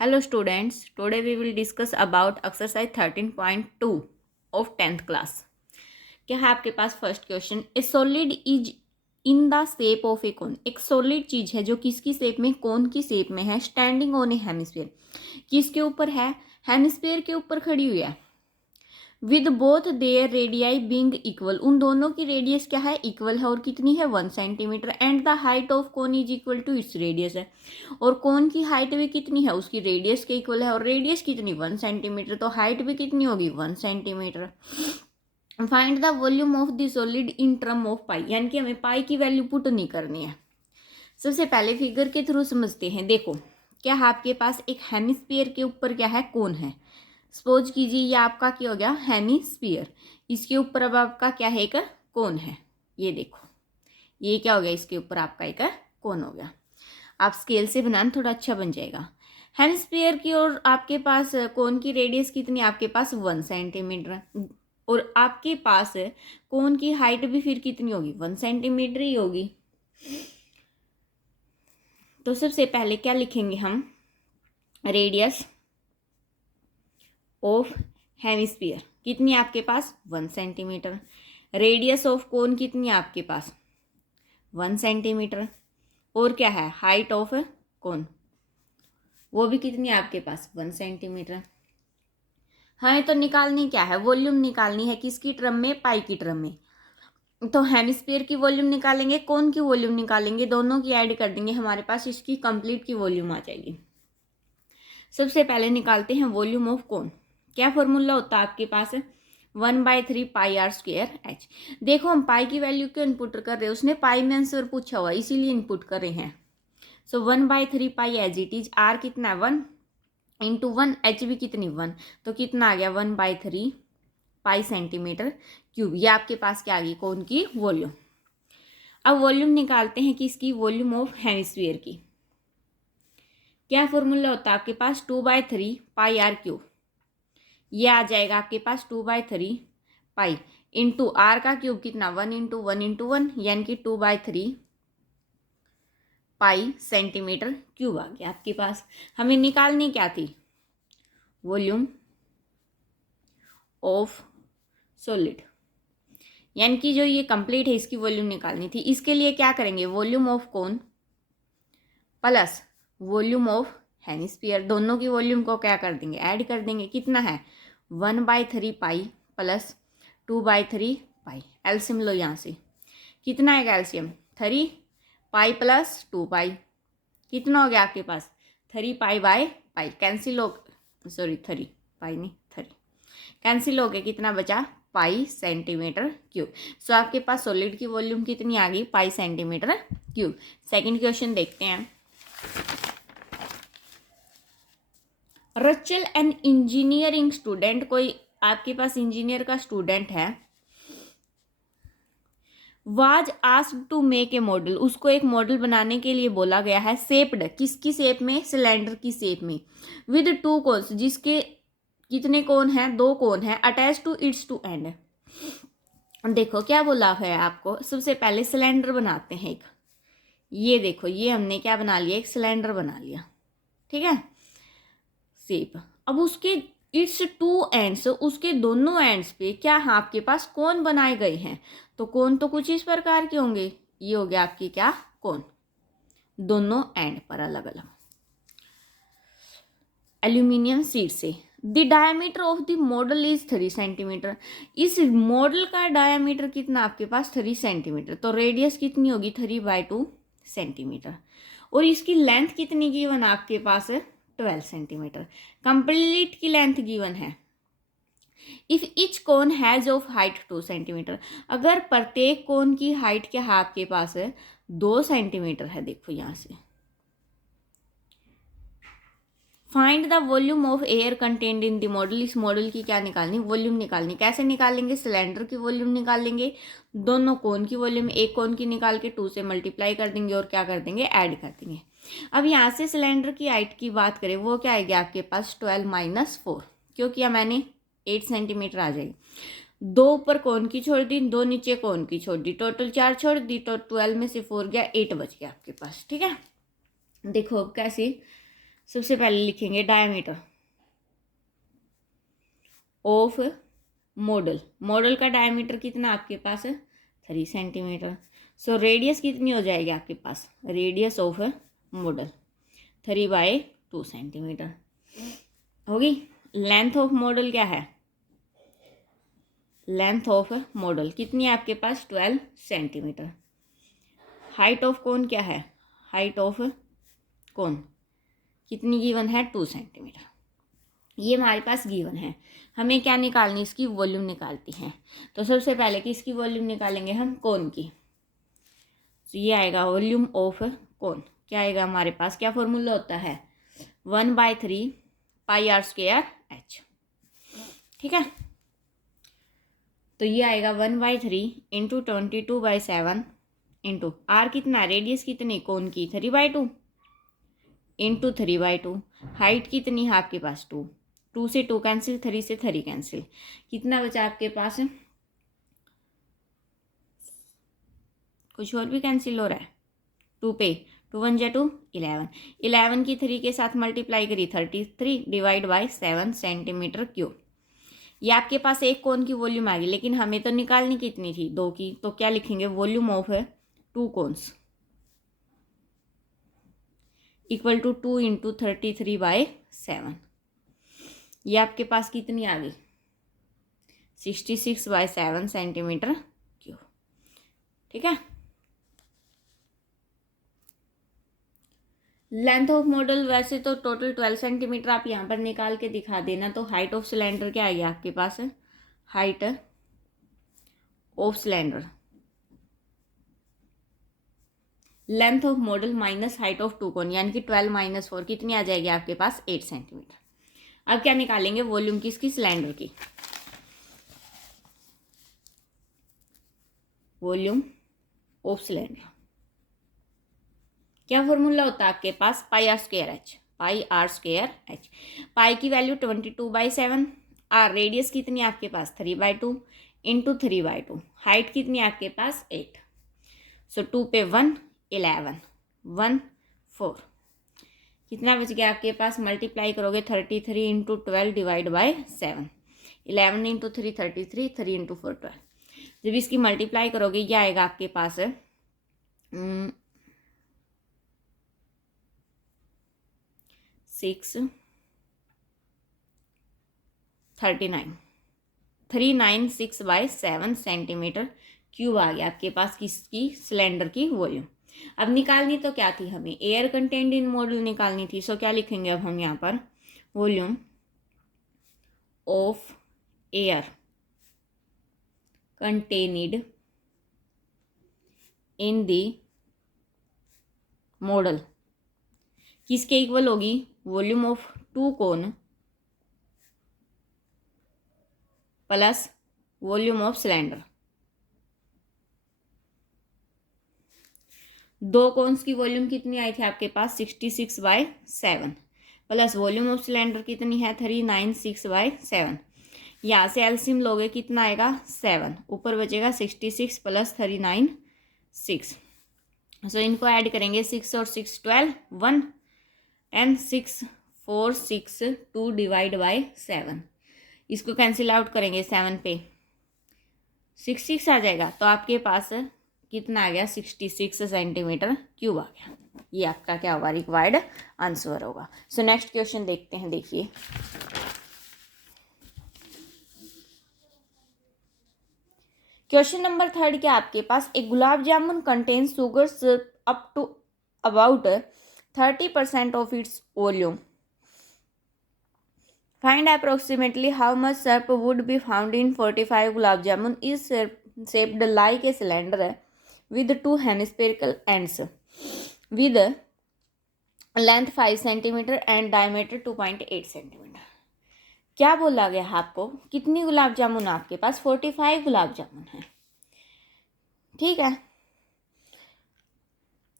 Hello students, today we will discuss about exercise 13.2 of 10th class. क्या है आपके पास first question, a solid is in the shape of a cone. एक solid चीज है जो किसकी शेप में, कोन की शेप में है, स्टैंडिंग ऑन ए हेमिस्फीयर। किसके ऊपर है? हेमिस्फीयर के ऊपर खड़ी हुई है। With both there radii being equal, उन दोनों की रेडियस क्या है, इक्वल है। और कितनी है? 1 centimetre. And the height of cone is equal to its radius है। और कोन की हाइट भी कितनी है, उसकी रेडियस के इक्वल है। और रेडियस कितनी? 1 सेंटीमीटर। तो हाइट भी कितनी होगी? 1 centimetre. Find the volume of the solid in term of pi, यानी कि हमें पाई की वैल्यू पुट नहीं करनी है। सबसे पहले फिगर के थ्रू समझते हैं। देखो क्या है आपके पास, एक हेमिस्फीयर के ऊपर क्या है, कोन है। सपोज कीजिए ये आपका क्या हो गया, हेमिस्फीयर। इसके ऊपर अब आपका क्या है, एक कोन है। ये देखो ये क्या हो गया, इसके ऊपर आपका एक कोन हो गया। आप स्केल से बनाना, थोड़ा अच्छा बन जाएगा। हेमिस्फीयर की और आपके पास कोन की रेडियस कितनी, आपके पास 1 सेंटीमीटर। और आपके पास कोन की हाइट भी फिर कितनी होगी, 1 सेंटीमीटर ही होगी। तो सबसे पहले क्या लिखेंगे हम, रेडियस ऑफ हेमिस्फीयर कितनी है आपके पास, 1 सेंटीमीटर। रेडियस ऑफ कोन कितनी है आपके पास, 1 सेंटीमीटर। और क्या है, हाइट ऑफ कोन, वो भी कितनी है आपके पास, 1 सेंटीमीटर। हमें तो निकालनी क्या है, वॉल्यूम निकालनी है। किसकी टर्म में? पाई की टर्म में। तो हेमिस्फीयर की वॉल्यूम निकालेंगे, कोन की वॉल्यूम निकालेंगे, दोनों की ऐड कर देंगे, हमारे पास इसकी कंप्लीट की वॉल्यूम आ जाएगी। सबसे पहले निकालते हैं वॉल्यूम ऑफ कोन। क्या फॉर्मूला होता है आपके पास, 1/3 पाई आर स्क्वायर एच। देखो हम पाई की वैल्यू क्यों इनपुट कर रहे हैं, उसने पाई में आंसर पूछा हुआ इसीलिए इनपुट कर रहे हैं। सो 1/3 पाई एज इट इज। आर कितना है, 1 इंटू 1, एच भी कितनी, 1। तो कितना आ गया, 1/3 पाई सेंटीमीटर क्यूब। ये आपके पास क्या आ गई, कोन की वॉल्यूम। अब वॉल्यूम निकालते हैं किसकी, वॉल्यूम ऑफ हेमिस्फीयर की। क्या फॉर्मूला होता है आपके पास, 2/3 पाई आर क्यूब। ये आ जाएगा आपके पास 2/3 पाई इंटू आर का क्यूब कितना, 1 इंटू 1 इंटू 1, यानी कि 2/3 पाई सेंटीमीटर क्यूब आ गया आपके पास। हमें निकालनी क्या थी, वॉल्यूम ऑफ सॉलिड, यानी कि जो ये कंप्लीट है इसकी वॉल्यूम निकालनी थी। इसके लिए क्या करेंगे, volume of cone plus volume of hemisphere, दोनों की वॉल्यूम को क्या कर देंगे, ऐड कर देंगे। कितना है, 1/3 पाई प्लस 2/3 पाई। एल्सियम लो यहाँ से, कितना है एल्सियम, 3 पाई प्लस 2 पाई। कितना हो गया आपके पास, 3 पाई बाय पाई। कैंसिल हो, सॉरी 3 पाई नहीं 3 कैंसिल हो गया, कितना बचा, पाई सेंटीमीटर क्यूब। सो आपके पास सॉलिड की वॉल्यूम कितनी आ गई, pi centimetre cube. Second question देखते हैं। रचल एन इंजीनियरिंग स्टूडेंट, कोई आपके पास इंजीनियर का स्टूडेंट है, was asked to make a model, उसको एक मॉडल बनाने के लिए बोला गया है। शेप्ड, किसकी शेप में, सिलेंडर की शेप में। विद 2 कोन्स, जिसके कितने कोन हैं, 2 कोन हैं। Attach to its two end. देखो क्या बोला है आपको, सबसे पहले सिलेंडर बनाते हैं एक। ये देखो ये हमने क्या बना लिया, एक सिलेंडर बना लिया, ठीक है, शेप। अब उसके इट्स 2 एंड्स, उसके दोनों एंड्स पे क्या है आपके पास, कोन बनाए गए हैं। तो कोन तो कुछ इस प्रकार के होंगे, ये हो गया आपकी क्या, कोन, दोनों एंड पर अलग अलग एल्यूमिनियम शीट से। The diameter of the model is 3 centimetre. इस मॉडल का डायमीटर कितना आपके पास, 3 सेंटीमीटर। तो रेडियस कितनी होगी, 3/2 सेंटीमीटर। और इसकी लेंथ कितनी गिवन आपके पास है, 12 सेंटीमीटर। कंप्लीट की लेंथ गिवन है। If etch cone has of height 2 centimetre, अगर प्रत्येक कोन की हाइट क्या है आपके पास है, 2 सेंटीमीटर है। देखो यहां से find the volume of air content in the model. इस मॉडल की क्या निकालनी, वॉल्यूम निकालनी। कैसे निकालेंगे, सिलेंडर की वॉल्यूम निकालेंगे, दोनों कोन की वॉल्यूम, एक कोन की निकाल के 2 से मल्टीप्लाई कर देंगे और क्या कर देंगे, ऐड कर देंगे। अब यहाँ से सिलेंडर की हाइट की बात करें, वो क्या आएगी आपके पास, 12 - 4। क्यों किया मैंने, 8 सेंटीमीटर आ जाएगी। 2 ऊपर कोन की छोड़ दी, 2 नीचे कोन की छोड़ दी, टोटल 4 छोड़ दी। तो 12 में से 4 गया, 8 बच गया आपके पास, ठीक है। देखो कैसे, सबसे पहले लिखेंगे डायमीटर ऑफ मॉडल। मॉडल का डायमीटर कितना आपके पास है 3 सेंटीमीटर। सो रेडियस कितनी हो जाएगी आपके पास, रेडियस ऑफ मॉडल 3/2 सेंटीमीटर होगी। लेंथ ऑफ मॉडल क्या है, लेंथ ऑफ मॉडल कितनी है आपके पास 12 सेंटीमीटर। हाइट ऑफ कोन क्या है, हाइट ऑफ कोन कितनी गिवन है 2 सेंटीमीटर। ये हमारे पास गिवन है, हमें क्या निकालनी, इसकी वॉल्यूम निकालती हैं। तो सबसे पहले किसकी वॉल्यूम निकालेंगे हम, कोन की। तो ये आएगा वॉल्यूम ऑफ कोन, क्या आएगा हमारे पास, क्या फॉर्मूला होता है 1/3 πr² h। ठीक है, तो ये आएगा 1/3 इंटू 22/7 इंटू आर कितना, रेडियस कितनी कोन की 3/2 इंटू 3/2। हाइट कितनी है आपके पास 2, 2 से 2 कैंसिल, 3 से 3 कैंसिल, कितना बचा आपके पास, कुछ और भी कैंसिल हो रहा है, 2 पे 2 1 जा 2 11, 11 की 3 के साथ मल्टीप्लाई करी 33 डिवाइड बाई 7 सेंटीमीटर क्यूब। ये आपके पास एक कोन की वॉल्यूम आ गई, लेकिन हमें तो निकालनी कितनी थी 2 की, तो क्या लिखेंगे volume of 2 cones equal to 2 into 33/7। ये आपके पास कितनी आ गई 66/7 सेंटीमीटर क्यूब। ठीक है, लेंथ ऑफ मॉडल वैसे तो टोटल 12 सेंटीमीटर आप यहाँ पर निकाल के दिखा देना। तो हाइट ऑफ सिलेंडर क्या आएगी आपके पास, height of cylinder length of model minus height of 2 cone, यानी कि 12 - 4 कितनी आ जाएगी आपके पास 8 सेंटीमीटर। अब क्या निकालेंगे वॉल्यूम किसकी, सिलेंडर की। वॉल्यूम ऑफ सिलेंडर क्या फॉर्मूला होता है आपके पास, πr²h, πr²h। पाई की वैल्यू 22/7, आर रेडियस कितनी है आपके पास 3/2 इंटू 3/2, हाइट कितनी है आपके पास 8। सो 2 पे 1 11 1 4, कितना बच गया आपके पास, मल्टीप्लाई करोगे 33 into 12 divide by 7, 11 into 3 33, 3 into 4 12। जब इसकी मल्टीप्लाई करोगे ये आएगा आपके पास 396/7 सेंटीमीटर क्यूब आ गया आपके पास किसकी, सिलेंडर की वॉल्यूम। अब निकालनी तो क्या थी हमें, एयर कंटेंट इन मॉडल निकालनी थी। सो क्या लिखेंगे अब हम यहाँ पर, volume of air contained in the model किसके इक्वल होगी, volume of 2 cone plus volume of cylinder. 2 cones की वॉल्यूम कितनी आई थी आपके पास 66/7 प्लस वॉल्यूम ऑफ सिलेंडर कितनी है 396/7। यहाँ से एलसीएम लोगे कितना आएगा 7, ऊपर बचेगा 66 प्लस 39 6। सो इनको ऐड करेंगे 6 और 6 12 1 एंड 6 4 6 2 डिवाइड बाई 7। इसको कैंसिल आउट करेंगे 7 पे 6 6 आ जाएगा, तो आपके पास कितना आ गया 66 सेंटीमीटर क्यूब आ गया। ये आपका क्या होगा, रिक्वायर्ड आंसर होगा। सो नेक्स्ट क्वेश्चन देखते हैं, देखिए क्वेश्चन नंबर 3 क्या आपके पास, एक gulab jamun contain sugars up to about 30% of its volume. Find approximately how much syrup would be found in 45 gulab jamun is shaped like a cylinder with 2 hemispherical ends with length 5 cm and diameter 2.8 cm। क्या बोला गया है आपको, कितनी गुलाब जामुन आपके पास 45 गुलाब जामुन है। ठीक है,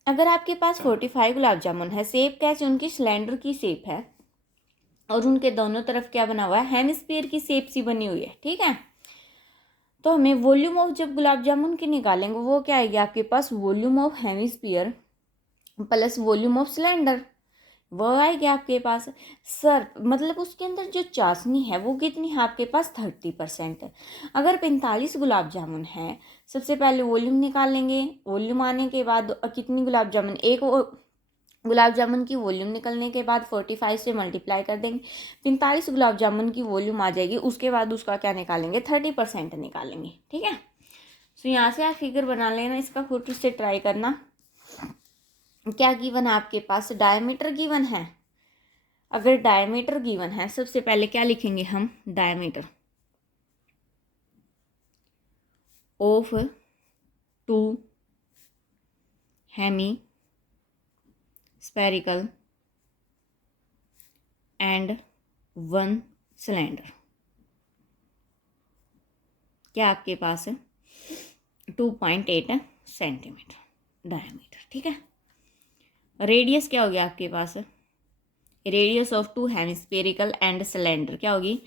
अगर आपके पास 45 गुलाब जामुन है, शेप कैसे, उनकी सिलेंडर की शेप है और उनके दोनों तरफ क्या बना हुआ है, हेमिस्फीयर की शेप सी बनी हुई है। ठीक है, तो हमें वॉल्यूम ऑफ जब गुलाब जामुन की निकालेंगे वो क्या आएगी आपके पास, volume of hemisphere plus volume of cylinder. वो आएगी आपके पास। सर मतलब उसके अंदर जो चाशनी है वो कितनी है आपके पास 30% है। अगर 45 गुलाब जामुन है, सबसे पहले वॉल्यूम निकाल लेंगे। वॉल्यूम आने के बाद कितनी गुलाब जामुन, एक गुलाब जामुन की वॉल्यूम निकलने के बाद 45 से मल्टीप्लाई कर देंगे, 45 गुलाब जामुन की वॉल्यूम आ जाएगी। उसके बाद उसका क्या निकालेंगे, 30% निकालेंगे। ठीक है, तो यहाँ से आप फिगर बना लेना, इसका खुद से ट्राई करना। क्या गिवन है आपके पास, डायमीटर गिवन है। अगर डायमीटर गिवन है, सबसे पहले क्या लिखेंगे हम, diameter of 2 hemispherical and 1 cylinder. क्या आपके पास है 2.8 सेंटीमीटर डायमीटर। ठीक है, रेडियस क्या होगी आपके पास, radius of 2 hemispherical and cylinder क्या होगी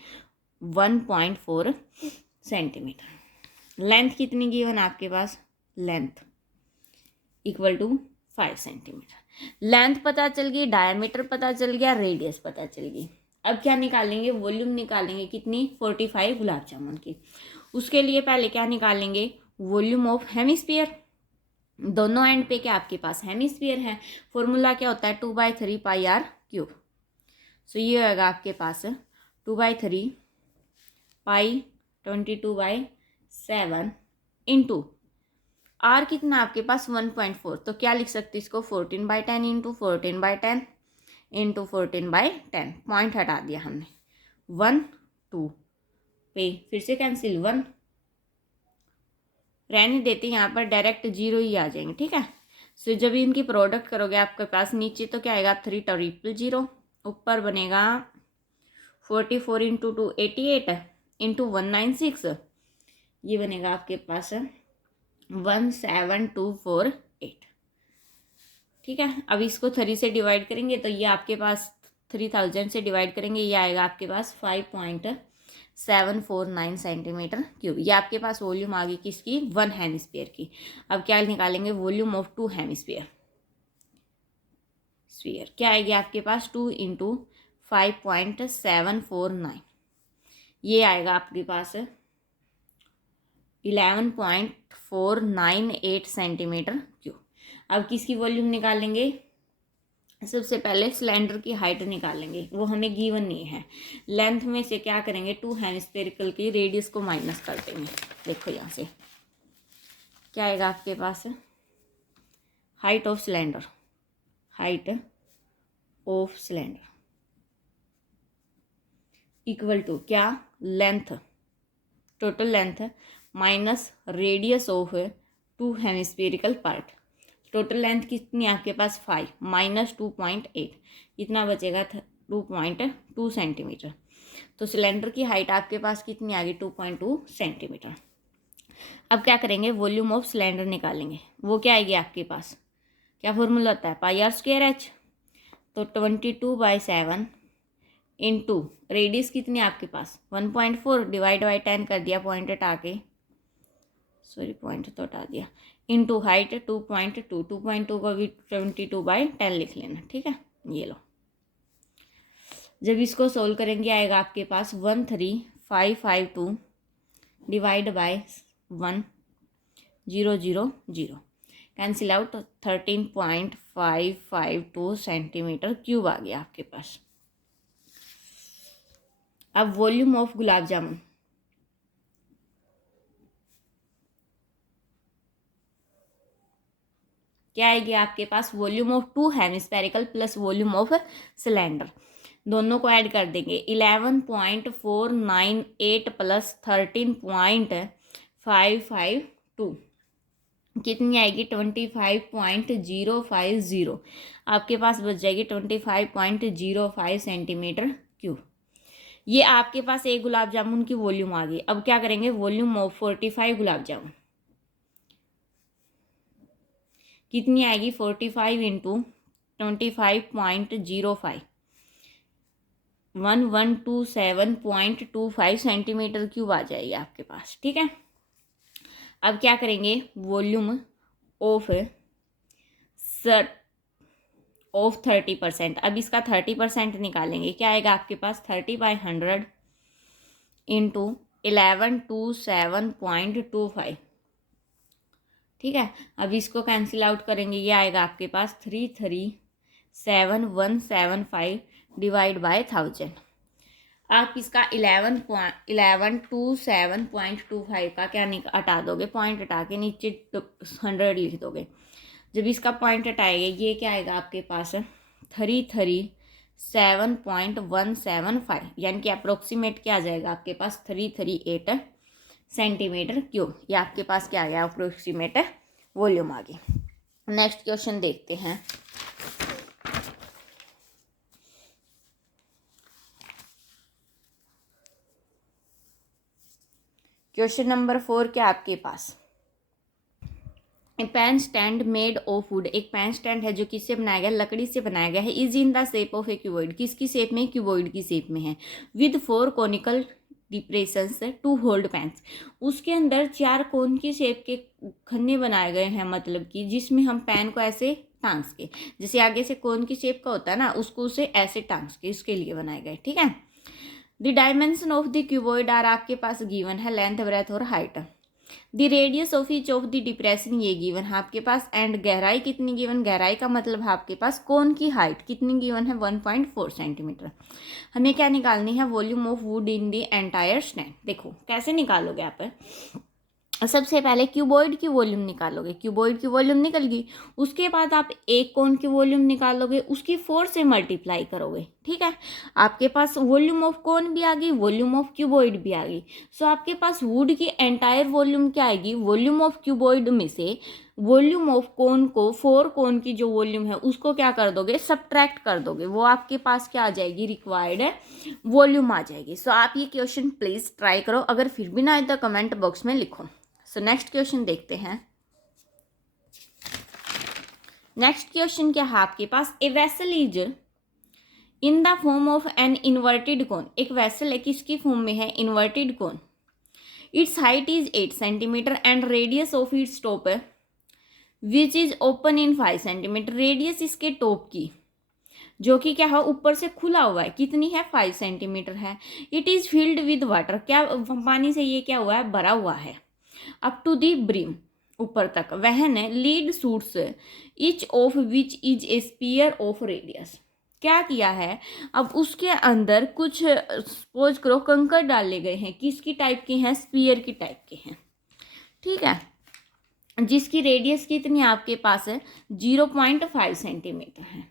1.4 सेंटीमीटर। लेंथ कितनी गिवन आपके पास, length equal to 5 centimetre. Length पता चल गई, डायमीटर पता चल गया, रेडियस पता चल गई। अब क्या निकालेंगे, वॉल्यूम निकालेंगे कितनी, 45 गुलाब जामुन की। उसके लिए पहले क्या निकालेंगे, वॉल्यूम ऑफ हेमिस्फीयर। दोनों एंड पे क्या आपके पास हेमिस्फीयर है। फॉर्मूला क्या होता है, 2/3 पाई आर क्यूब। सो ये होगा आपके पास 2/3 पाई 22/7 इंटू आर कितना आपके पास 1.4। तो क्या लिख सकते हैं इसको, 14/10 इंटू 14/10 इंटू 14/10। पॉइंट हटा दिया हमने, 1 2 पे फिर से कैंसिल, 1 रहने देते, यहाँ पर डायरेक्ट 0 ही आ जाएंगे। ठीक है, सो जब इनकी प्रोडक्ट करोगे आपके पास नीचे तो क्या आएगा 300, ऊपर बनेगा 44 इंटू 2 88 इंटू 196, ये बनेगा आपके पास 17248। ठीक है, अब इसको 3 से डिवाइड करेंगे तो ये आपके पास 3000 से डिवाइड करेंगे, ये आएगा आपके पास 5.749 सेंटीमीटर क्यूब। ये आपके पास वॉल्यूम आ गई किसकी, 1 हेमिस्फीयर की। अब क्या निकालेंगे, वॉल्यूम ऑफ 2 हेमिस्फीयर। स्फीयर क्या आएगी आपके पास, 2 इंटू 5.749, ये आएगा आपके पास 11.498 सेंटीमीटर क्यूब। अब किसकी वॉल्यूम निकालेंगे, सबसे पहले सिलेंडर की हाइट निकालेंगे, वो हमें गिवन नहीं है। लेंथ में से क्या करेंगे, 2 हेमिस्फेरिकल की रेडियस को माइनस कर देंगे। देखो यहाँ से क्या आएगा आपके पास, height of cylinder, height of cylinder equal to क्या, length, total length minus radius of 2 hemispherical part. Total length कितनी आपके पास 5 माइनस 2.8, कितना बचेगा 2.2 सेंटीमीटर। तो सिलेंडर की हाइट आपके पास कितनी आ गई 2.2 सेंटीमीटर। अब क्या करेंगे, वॉल्यूम ऑफ सिलेंडर निकालेंगे, वो क्या आएगी आपके पास, क्या फॉर्मूला होता है, पाई आर स्क्वायर एच। तो 22/7 इंटू रेडियस कितनी आपके पास 1.4 डिवाइड बाई 10 कर दिया, पॉइंट हटा के, सॉरी पॉइंट तो हटा दिया, इंटू हाइट 2.2, 2.2 को भी 22/10 लिख लेना। ठीक है, ये लो। जब इसको सोल्व करेंगे आएगा आपके पास 13552 divide by 1000, cancel out, 13.552 centimetre cube आ गया आपके पास। अब वॉल्यूम ऑफ गुलाब जामुन, क्या आएगी आपके पास, volume of 2 hemispherical plus volume of cylinder, दोनों को ऐड कर देंगे। 11.498 प्लस 13.552 कितनी आएगी 25.050, आपके पास बच जाएगी 25.05 सेंटीमीटर क्यूब। ये आपके पास एक गुलाब जामुन की वॉल्यूम आ गई। अब क्या करेंगे, वॉल्यूम ऑफ 45 गुलाब जामुन कितनी आएगी, 45 इंटू 25.05, 1127.25 सेंटीमीटर क्यूब आ जाएगी आपके पास। ठीक है, अब क्या करेंगे, वॉल्यूम ऑफ ऑफ 30%। अब इसका 30% निकालेंगे, क्या आएगा आपके पास 30/100 इंटू 1127.25। ठीक है, अब इसको कैंसिल आउट करेंगे, ये आएगा आपके पास 337,175 डिवाइड बाय 1000। आप इसका 1127.25 का क्या हटा दोगे, पॉइंट हटा के नीचे 100 लिख दोगे। जब इसका पॉइंट हटाएंगे ये क्या आएगा आपके पास 337.175, यानी कि अप्रोक्सीमेट क्या आ जाएगा आपके पास 338 सेंटीमीटर क्यूब। ये आपके पास क्या आ गया, अप्रोक्सीमेट वॉल्यूम आ गई। नेक्स्ट क्वेश्चन देखते हैं। क्वेश्चन नंबर 4 क्या आपके पास, a pen stand made of wood, एक पैन स्टैंड है जो किससे बनाया गया, लकड़ी से बनाया गया है। Is in the shape of a cuboid, किसकी शेप में, क्यूबॉइड की शेप में है। With 4 conical depressions to hold pens, उसके अंदर 4 कोन की शेप के खन्ने बनाए गए हैं, मतलब कि जिसमें हम पैन को ऐसे टांग के, जैसे आगे से कोन की शेप का होता है ना, उसको उसे ऐसे टांग के इसके लिए बनाए गए। ठीक है, the dimension of the cuboid are आपके पास गिवन है, लेंथ ब्रेथ और हाइट। The radius of each of the depression ये गिवन है आपके पास, एंड गहराई कितनी गिवन, गहराई का मतलब है आपके पास कोन की हाइट कितनी गिवन है 1.4 सेंटीमीटर। हमें क्या निकालनी है, volume of would in the entire stand. देखो कैसे निकालोगे आप, सबसे पहले क्यूबॉइड की वॉल्यूम निकालोगे, क्यूबॉइड की वॉल्यूम निकल गई, उसके बाद आप एक कोन की वॉल्यूम निकालोगे, उसकी 4 से मल्टीप्लाई करोगे। ठीक है, आपके पास वॉल्यूम ऑफ कोन भी आ गई, वॉल्यूम ऑफ क्यूबॉइड भी आ गई। सो आपके पास वुड की एंटायर वॉल्यूम क्या आएगी, वॉल्यूम ऑफ क्यूबॉइड में से वॉल्यूम ऑफ कोन को 4 कोन की जो वॉल्यूम है उसको क्या कर दोगे, सब्ट्रैक्ट कर दोगे, वो आपके पास क्या आ जाएगी, रिक्वायर्ड वॉल्यूम आ जाएगी। सो आप ये क्वेश्चन प्लीज ट्राई करो, अगर फिर भी ना आए तो कमेंट बॉक्स में लिखो। सो नेक्स्ट क्वेश्चन देखते हैं। नेक्स्ट क्वेश्चन क्या है आपके पास, a vessel is in the form of an inverted cone, एक वेसल है किसकी फॉर्म में है, inverted cone. Its height is 8 centimetre and radius of its top which is open in 5 centimetre. Radius इसके टॉप की जो कि क्या है ऊपर से खुला हुआ है, कितनी है 5 सेंटीमीटर है। It is filled with water, क्या पानी से ये क्या हुआ है, भरा हुआ है। अप टू दी ब्रिम, ऊपर तक। When lead shots each of which is a sphere of radius, क्या किया है, अब उसके अंदर कुछ सपोज करो कंकड़ डाले गए हैं, किसकी टाइप के हैं, स्पीयर की टाइप के हैं। ठीक है, जिसकी रेडियस कितनी आपके पास है 0.5 सेंटीमीटर है।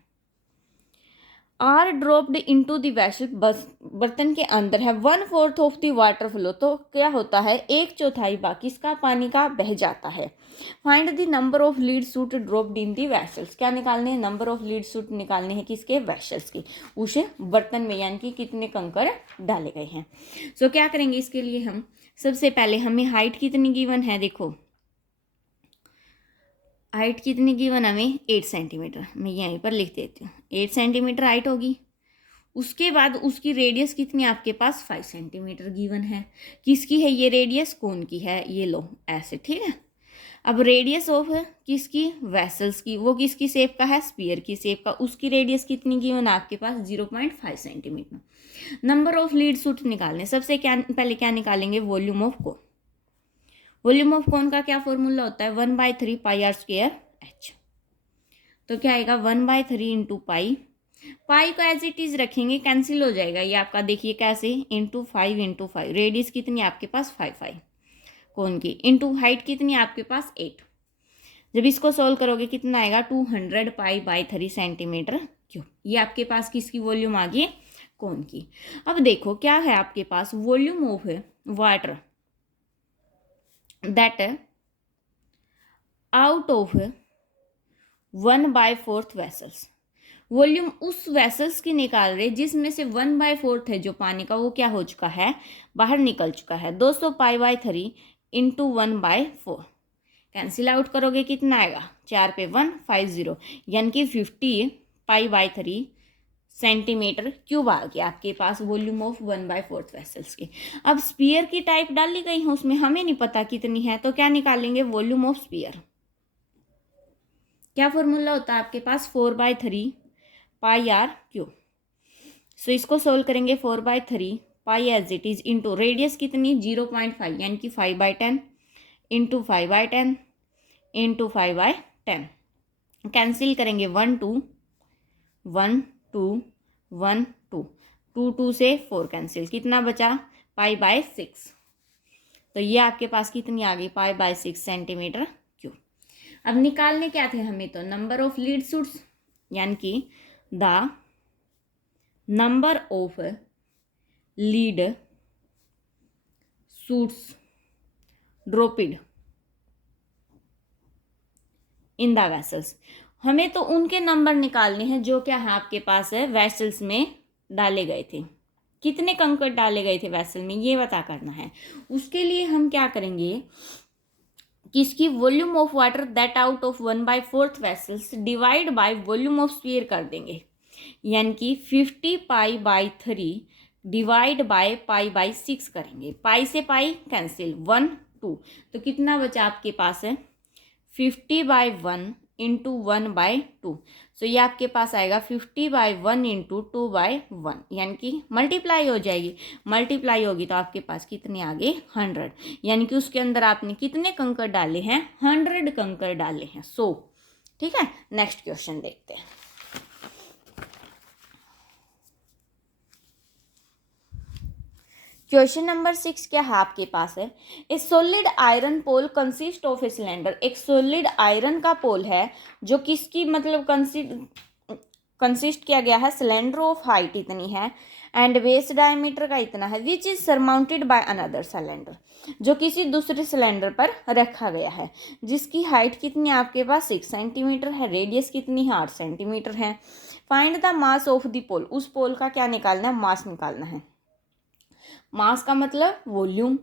Are dropped into the vessel, बर्तन के अंदर है 1/4 ऑफ द वाटर फ्लो, तो क्या होता है 1/4 बाकी इसका पानी का बह जाता है। Find the number of lead suit dropped in the vessels, क्या निकालने हैं, नंबर ऑफ लीड सूट निकालने हैं किसके, वेसल्स की, उसे बर्तन में, यानी कि कितने कंकड़ डाले गए हैं। सो क्या करेंगे इसके लिए, हम सबसे पहले हमें हाइट कितनी गिवन है, देखो हाइट कितनी गिवन हमें 8 सेंटीमीटर, मैं यहीं पर लिख देती हूँ 8 सेंटीमीटर हाइट होगी। उसके बाद उसकी रेडियस कितनी आपके पास 5 सेंटीमीटर गिवन है, किसकी है ये रेडियस, कौन की है, ये लो ऐसे। ठीक है, अब रेडियस ऑफ किसकी, वेसल्स की, वो किसकी शेप का है, स्पीयर की शेप का, उसकी रेडियस कितनी गिवन आपके पास 0.5 centimetre. Number of lead suit निकालने, सबसे क्या पहले क्या निकालेंगे, volume of cone. Volume of कोन का क्या फॉर्मूला होता है, 1/3 पाई आर स्क्वायर एच। तो क्या आएगा 1/3 इंटू पाई, पाई को एज इट इज रखेंगे, कैंसिल हो जाएगा ये आपका, देखिए कैसे, इंटू 5 रेडियस कितनी आपके पास 5 कोन की, इंटू हाइट कितनी आपके पास 8। जब इसको सोल्व करोगे कितना आएगा 200 पाई/3 सेंटीमीटर क्यूब। ये आपके पास किसकी वॉल्यूम आ गई, कोन की। अब देखो क्या है आपके पास, volume of water that out of 1/4 vessels, volume उस वेसल्स की निकाल रहे जिसमें से 1/4 है जो पानी का, वो क्या हो चुका है, बाहर निकल चुका है। 200 पाई/3 इंटू 1/4, कैंसिल आउट करोगे कितना आएगा, 4 पे 1 50, यानी कि 50 पाई/3 सेंटीमीटर क्यूब आ गया आपके पास वॉल्यूम ऑफ 1/4 वेसल्स की। अब स्पीयर की टाइप डाली गई है उसमें, हमें नहीं पता कितनी है, तो क्या निकालेंगे, वॉल्यूम ऑफ स्पीयर। क्या फॉर्मूला होता है आपके पास, 4/3 पाई आर क्यूब। सो इसको सोल्व करेंगे 4/3 pi as it is into radius कितनी 0.5 यानी कि 5/10 इंटू 5/10 इंटू 5/10। कैंसिल करेंगे 1 2 1 2 1 2 2 2 से 4 कैंसिल, कितना बचा पाई/6। तो ये आपके पास कितनी आ गई पाई/6 सेंटीमीटर क्यूब। अब निकालने क्या थे हमें, तो नंबर ऑफ लीड सूट्स यानी कि the number of lead shots dropped in the vessels. हमें तो उनके नंबर निकालने हैं जो क्या है आपके पास है वेसल्स में डाले गए थे, कितने कंकड़ डाले गए थे वेसल में ये पता करना है। उसके लिए हम क्या करेंगे कि इसकी volume of water that out of 1/4 vessels divide by volume of sphere कर देंगे, यानी कि 50 पाई/3 डिवाइड बाय पाई/6 करेंगे। पाई से पाई कैंसिल 1 2, तो कितना बचा आपके पास है 50/1 इंटू 1/2। सो ये आपके पास आएगा 50/1 इंटू 2/1 यानी कि मल्टीप्लाई हो जाएगी। मल्टीप्लाई होगी तो आपके पास कितने आ गए 100, यानी कि उसके अंदर आपने कितने कंकड़ डाले हैं 100 कंकड़ डाले हैं। सो ठीक है, नेक्स्ट क्वेश्चन देखते हैं। क्वेश्चन नंबर 6 क्या है आपके पास है, a solid iron pole consist of a cylinder. एक सॉलिड आयरन का पोल है जो किसकी मतलब कंसिस्ट किया गया है, सिलेंडर ऑफ हाइट इतनी है एंड बेस डायमीटर का इतना है, which is surmounted by another cylinder, जो किसी दूसरे सिलेंडर पर रखा गया है, जिसकी हाइट कितनी आपके पास 6 सेंटीमीटर है, रेडियस कितनी है 8 सेंटीमीटर है। Find the mass of the pole. उस पोल का क्या निकालना है, मास निकालना है। मास का मतलब वॉल्यूम।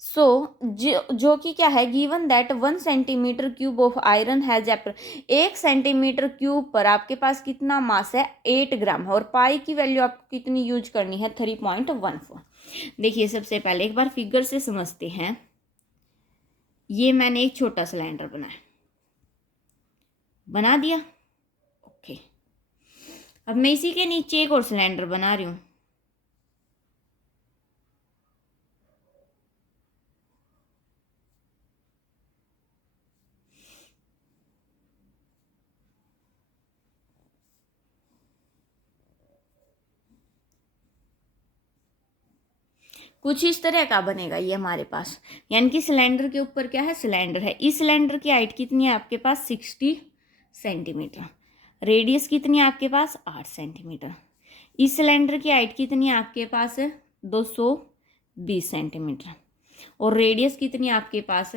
सो जो कि क्या है, given that 1 centimetre cube of iron has 1 centimetre cube पर आपके पास कितना मास है 8 ग्राम है, और पाई की वैल्यू आपको कितनी यूज करनी है 3.14। देखिए सबसे पहले एक बार फिगर से समझते हैं। ये मैंने एक छोटा सिलेंडर बना दिया, ओके। अब मैं इसी के नीचे एक और सिलेंडर बना रही हूँ। कुछ इस तरह का बनेगा ये हमारे पास, यानी कि सिलेंडर के ऊपर क्या है, सिलेंडर है। इस सिलेंडर की हाइट कितनी है आपके पास 60 सेंटीमीटर, रेडियस कितनी है आपके पास 8 सेंटीमीटर। इस सिलेंडर की हाइट कितनी है आपके पास 220 सेंटीमीटर, और रेडियस कितनी आपके पास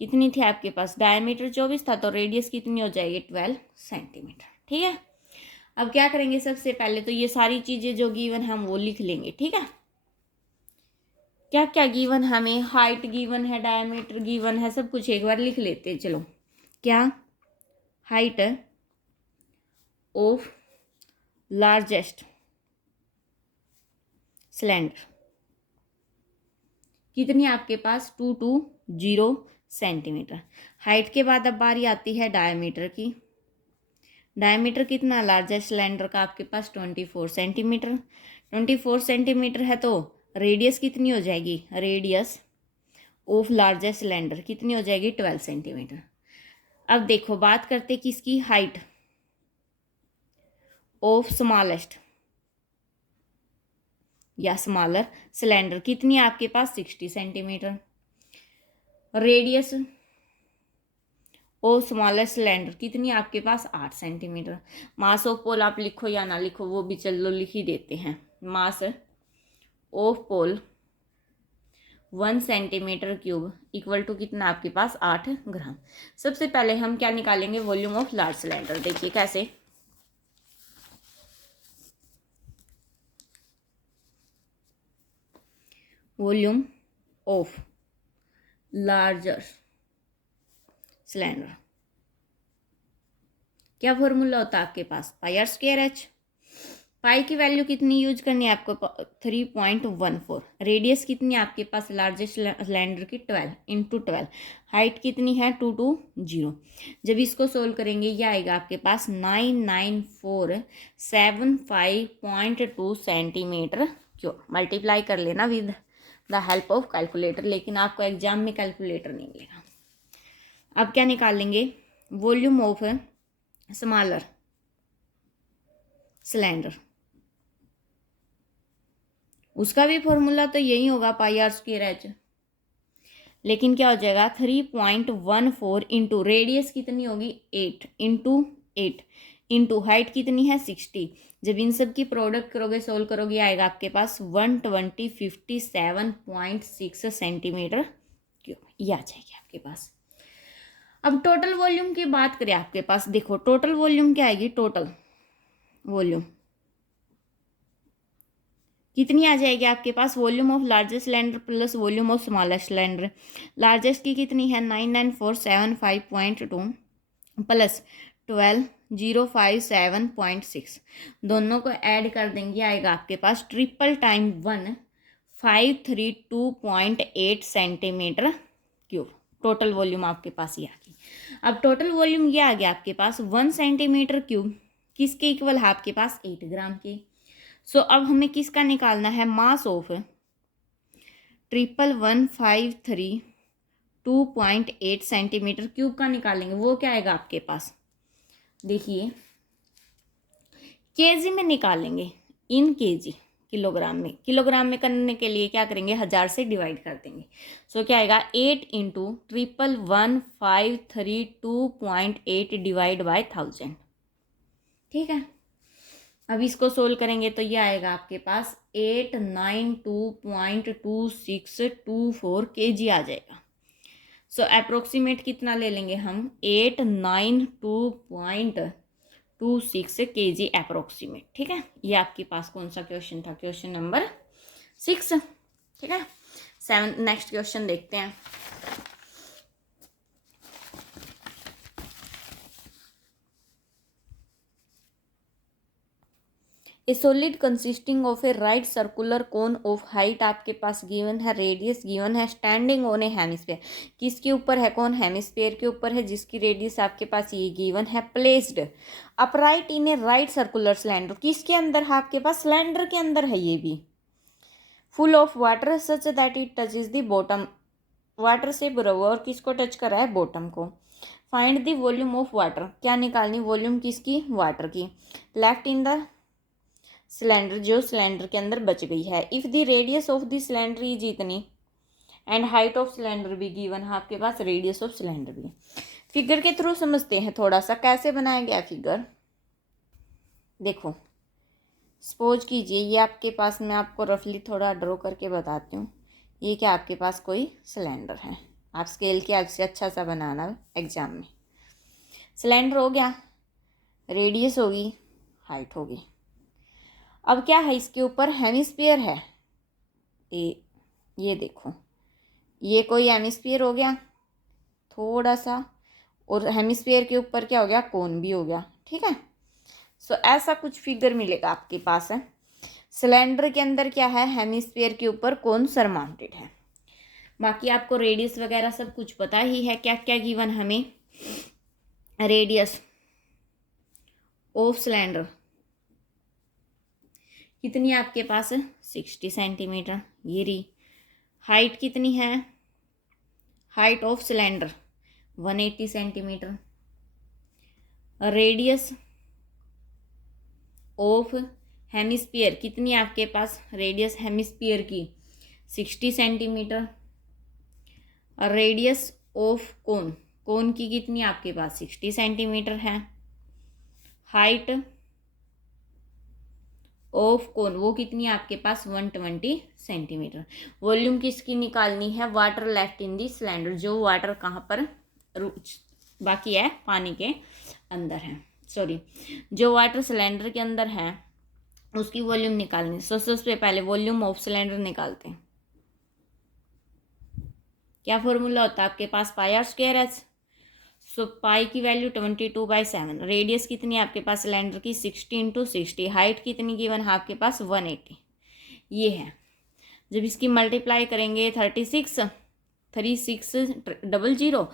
कितनी थी आपके पास, डायमीटर 24 था तो रेडियस कितनी हो जाएगी 12 सेंटीमीटर। ठीक है, अब क्या करेंगे, सबसे पहले तो ये सारी चीज़ें जो गिवन हम वो लिख लेंगे। ठीक है, क्या क्या गिवन हमें, हाइट गिवन है, डायमीटर गिवन है, सब कुछ एक बार लिख लेते हैं। चलो, क्या हाइट ऑफ लार्जेस्ट सिलेंडर कितनी आपके पास 220 सेंटीमीटर। हाइट के बाद अब बारी आती है डायमीटर की। डायमीटर कितना लार्जेस्ट सिलेंडर का आपके पास 24 सेंटीमीटर। 24 सेंटीमीटर है तो रेडियस कितनी हो जाएगी, रेडियस ऑफ लार्जेस्ट सिलेंडर कितनी हो जाएगी 12 सेंटीमीटर। अब देखो बात करते किसकी, हाइट ऑफ स्मॉलेस्ट या स्मॉलर सिलेंडर कितनी आपके पास 60 centimetre. Radius of smaller cylinder कितनी आपके पास 8 सेंटीमीटर। मास ऑफ पोल आप लिखो या ना लिखो वो भी चलो लिख ही देते हैं। Mass of pole 1 centimetre cube equal to कितना आपके पास 8 ग्राम। सबसे पहले हम क्या निकालेंगे, वॉल्यूम ऑफ लार्ज सिलेंडर। देखिए कैसे, वॉल्यूम ऑफ लार्जर सिलेंडर, क्या फॉर्मूला होता है आपके पास, पाई आर स्क्वायर एच। पाई की वैल्यू कितनी यूज करनी है आपको, 3.14। रेडियस कितनी है आपके पास लार्जेस्ट सिलेंडर की, 12 × 12। हाइट कितनी है, 220। जब इसको सोल्व करेंगे ये आएगा आपके पास 99475.2 सेंटीमीटर क्यूब। मल्टीप्लाई कर लेना with the help of calculator, लेकिन आपको एग्जाम में कैलकुलेटर नहीं मिलेगा। अब क्या निकाल लेंगे, वॉल्यूम ऑफ स्मॉलर सिलेंडर, उसका भी फॉर्मूला तो यही होगा πr²h, लेकिन क्या हो जाएगा 3.14 इंटू रेडियस कितनी होगी 8 इंटू हाइट कितनी है 60। जब इन सब की प्रोडक्ट करोगे, सोल्व करोगे, आएगा आपके पास 12057.6 सेंटीमीटर क्यूब, ये आ जाएगी आपके पास। अब टोटल वॉल्यूम की बात करें आपके पास, देखो टोटल वॉल्यूम क्या आएगी, टोटल वॉल्यूम कितनी आ जाएगी आपके पास, volume of largest cylinder plus volume of smallest cylinder. Largest की कितनी है 99475.2 प्लस 12057.6, दोनों को ऐड कर देंगे, आएगा आपके पास 532.8 सेंटीमीटर क्यूब। टोटल वॉल्यूम आपके पास ये आ गई। अब टोटल वॉल्यूम ये आ गया आपके पास 1 सेंटीमीटर क्यूब किसके इक्वल है आपके पास, 8 ग्राम के। सो अब हमें किसका निकालना है, मास ऑफ 11153.2.8 सेंटीमीटर क्यूब का निकालेंगे। वो क्या आएगा आपके पास, देखिए केजी में निकालेंगे, इन केजी किलोग्राम में। किलोग्राम में करने के लिए क्या करेंगे, 1000 से डिवाइड कर देंगे। सो क्या आएगा 8 इंटू 11153.2.8 डिवाइड बाय 1000। ठीक है, अब इसको सोल्व करेंगे तो ये आएगा आपके पास 892.2624 kg आ जाएगा। सो अप्रोक्सीमेट कितना ले लेंगे हम, 892.26 kg अप्रोक्सीमेट। ठीक है, ये आपके पास कौन सा क्वेश्चन था, क्वेश्चन नंबर 6। ठीक है, 7 नेक्स्ट क्वेश्चन देखते हैं। ए solid consisting of A right circular cone of height आपके पास गिवन है, रेडियस गिवन है, स्टैंडिंग ऑन ए हेमिस्फीयर, किसके ऊपर है, कौन, हेमिस्फीयर के ऊपर है, जिसकी रेडियस आपके पास ये गिवन है। प्लेस्ड अपराइट इन ए राइट सर्कुलर सिलेंडर, किसके अंदर है आपके पास, सिलेंडर के अंदर है ये भी। Full of water such that it touches the bottom, water से भरा हुआ और किसको टच कर रहा है, बॉटम को। Find the volume of water, क्या निकालनी, वॉल्यूम किसकी, वाटर की। लेफ्ट इन द सिलेंडर, जो सिलेंडर के अंदर बच गई है। If the radius of the cylinder is इतनी एंड हाइट ऑफ सिलेंडर भी गिवन है आपके पास, रेडियस ऑफ सिलेंडर भी। फिगर के थ्रू समझते हैं थोड़ा सा, कैसे बनाया गया फिगर। देखो सपोज कीजिए ये आपके पास, मैं आपको रफली थोड़ा ड्रॉ करके बताती हूँ। ये क्या आपके पास कोई सिलेंडर है, आप स्केल के आपसे अच्छा सा बनाना एग्जाम में। सिलेंडर हो गया, रेडियस होगी, हाइट होगी। अब क्या है, इसके ऊपर हेमिस्फीयर है, ये देखो, ये कोई हेमिस्फीयर हो गया थोड़ा सा, और हेमिस्फीयर के ऊपर क्या हो गया, कोन भी हो गया। ठीक है, सो ऐसा कुछ फिगर मिलेगा आपके पास है। सिलेंडर के अंदर क्या है, हेमिस्फीयर के ऊपर कोन सरमाउंटेड है। बाकी आपको रेडियस वगैरह सब कुछ पता ही है, क्या क्या गिवन हमें, रेडियस ऑफ सिलेंडर कितनी है आपके पास, 60 सेंटीमीटर। ये रही हाइट कितनी है, height of cylinder 180 centimetre. Radius of hemisphere कितनी है आपके पास, रेडियस हेमिस्फीयर की 60 सेंटीमीटर। रेडियस ऑफ कोन, कोन की कितनी आपके पास 60 सेंटीमीटर है। हाइट ऑफ कोन वो कितनी आपके पास 120 सेंटीमीटर। वॉल्यूम किसकी निकालनी है, water left in the cylinder, जो वाटर कहाँ पर बाकी है, पानी के अंदर है, सॉरी जो वाटर सिलेंडर के अंदर है उसकी वॉल्यूम निकालनी। सबसे पहले वॉल्यूम ऑफ सिलेंडर निकालते हैं। क्या फॉर्मूला होता है आपके पास, πr²h। सो पाई की वैल्यू 22/7, रेडियस कितनी है आपके पास सिलेंडर की 60 × 60, हाइट कितनी गिवन है आपके पास 180, ये है। जब इसकी मल्टीप्लाई करेंगे 3600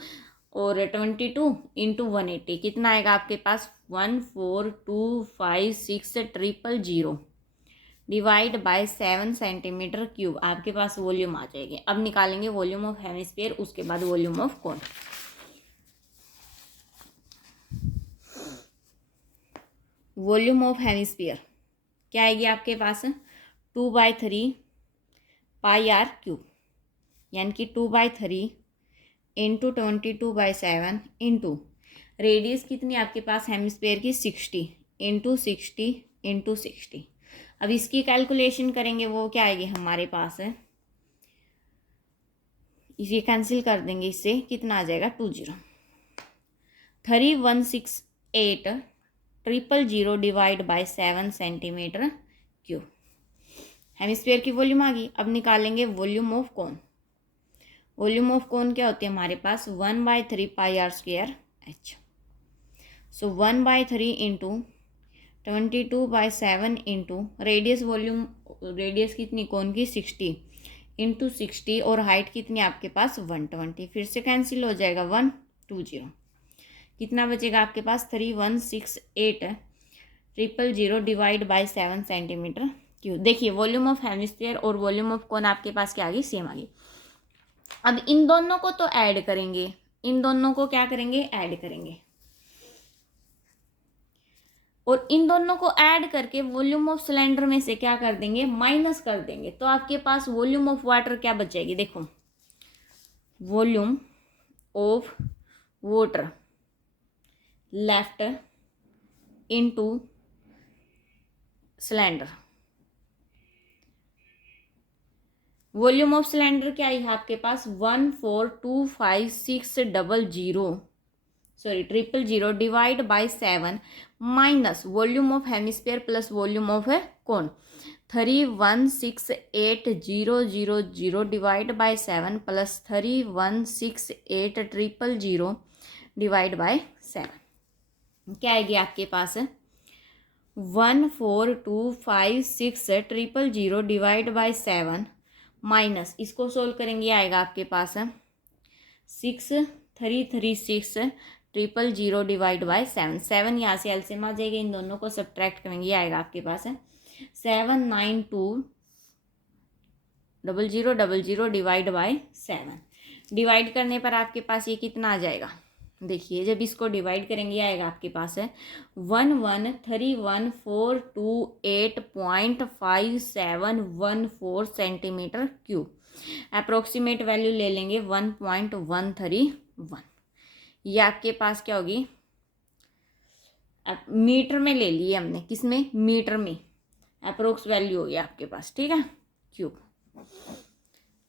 और 22 × 180 कितना आएगा आपके पास 14256 डिवाइड बाय 7 सेंटीमीटर क्यूब आपके पास वॉल्यूम आ जाएगी। अब निकालेंगे वॉल्यूम ऑफ हेमिस्फीयर, उसके बाद volume of cone. Volume of hemisphere क्या आएगी आपके पास 2/3 पाई आर क्यूब, यानी कि 2/3 × 22/7 इंटू रेडियस कितनी आपके पास हेमिस्फीयर की 60 × 60 × 60। अब इसकी कैलकुलेशन करेंगे, वो क्या आएगी हमारे पास है, इसे कैंसिल कर देंगे, इससे कितना आ जाएगा 20 3168 divide by 7 centimetre cube. Hemisphere की वॉल्यूम आ गई। अब निकालेंगे volume of cone. Volume of cone क्या होती है हमारे पास 1/3 pi r square h. So 1/3 into 22/7 into radius, volume radius कितनी कोन की 60 × 60 और हाइट कितनी आपके पास 120, फिर से कैंसिल हो जाएगा 120, कितना बचेगा आपके पास 3168 डिवाइड बाय 7 सेंटीमीटर क्यूब। देखिए वॉल्यूम ऑफ हेमिस्फीयर और वॉल्यूम ऑफ कोन आपके पास क्या आ गई, सेम आ गई। अब इन दोनों को तो ऐड करेंगे, इन दोनों को क्या करेंगे, ऐड करेंगे, और इन दोनों को ऐड करके वॉल्यूम ऑफ सिलेंडर में से क्या कर देंगे, माइनस कर देंगे, तो आपके पास वॉल्यूम ऑफ वाटर क्या बचेगी, देखो volume of water left into cylinder. Volume of cylinder क्या है आपके पास 1425600 divide by 7 minus volume of hemisphere plus volume of cone 316800 divide by 7 plus 316800 divide by 7 क्या आएगी आपके पास 1425600 डिवाइड बाय 7 माइनस, इसको सोल्व करेंगे आएगा आपके पास 633600 डिवाइड बाय 7। 7 यहाँ से एलसीएम आ जाएगा, इन दोनों को सब्ट्रैक्ट करेंगे आएगा आपके पास 7920000 डिवाइड बाय 7। डिवाइड करने पर आपके पास ये कितना आ जाएगा, देखिए जब इसको डिवाइड करेंगे आएगा आपके पास 113148.5714 सेंटीमीटर क्यूब। अप्रोक्सीमेट वैल्यू ले लेंगे 1.131, ये आपके पास क्या होगी, मीटर में ले लिए हमने, किसमें, मीटर में, अप्रोक्स वैल्यू होगी आपके पास, ठीक है, क्यूब।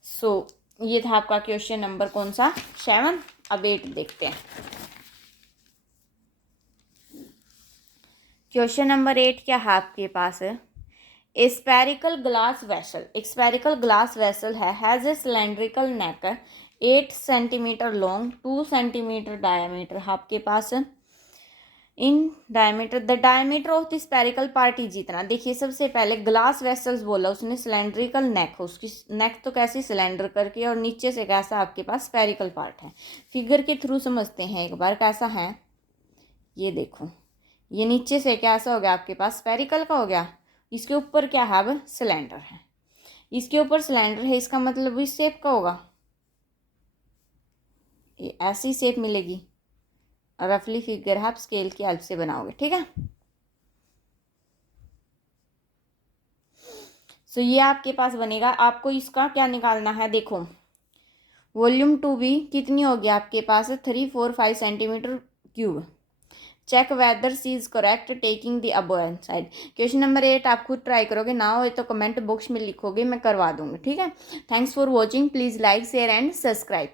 सो ये था आपका क्वेश्चन नंबर कौन सा 7। अब 8 देखते हैं। क्वेश्चन नंबर 8 क्या है आपके पास है, ए स्पेरिकल ग्लास वेसल, एक स्पेरिकल ग्लास वेसल है, has a cylindrical neck 8 centimetre long 2 centimetre diameter आपके पास in diameter, the diameter of the spherical part is इतना। देखिए सबसे पहले ग्लास वेसल्स बोला उसने, सिलेंड्रिकल नेक, उसकी नेक तो कैसी सिलेंडर करके और नीचे से कैसा आपके पास स्पेरिकल पार्ट है। फिगर के थ्रू समझते हैं एक बार कैसा है, ये देखो ये नीचे से कैसा हो गया आपके पास स्पेरिकल का हो गया, इसके ऊपर क्या है अब सिलेंडर है, इसके ऊपर सिलेंडर है, इसका मतलब इस शेप का होगा, ये ऐसी शेप मिलेगी, रफली फिगर आप स्केल की हेल्प से बनाओगे, ठीक है। सो ये आपके पास बनेगा, आपको इसका क्या निकालना है, देखो वॉल्यूम 2B कितनी होगी आपके पास 345 centimetre cube. Check whether C is correct taking the above answer. Question number 8 आप खुद ट्राई करोगे, ना हो तो कमेंट बॉक्स में लिखोगे, मैं करवा दूंगी, ठीक है। Thanks for watching, please like share and subscribe.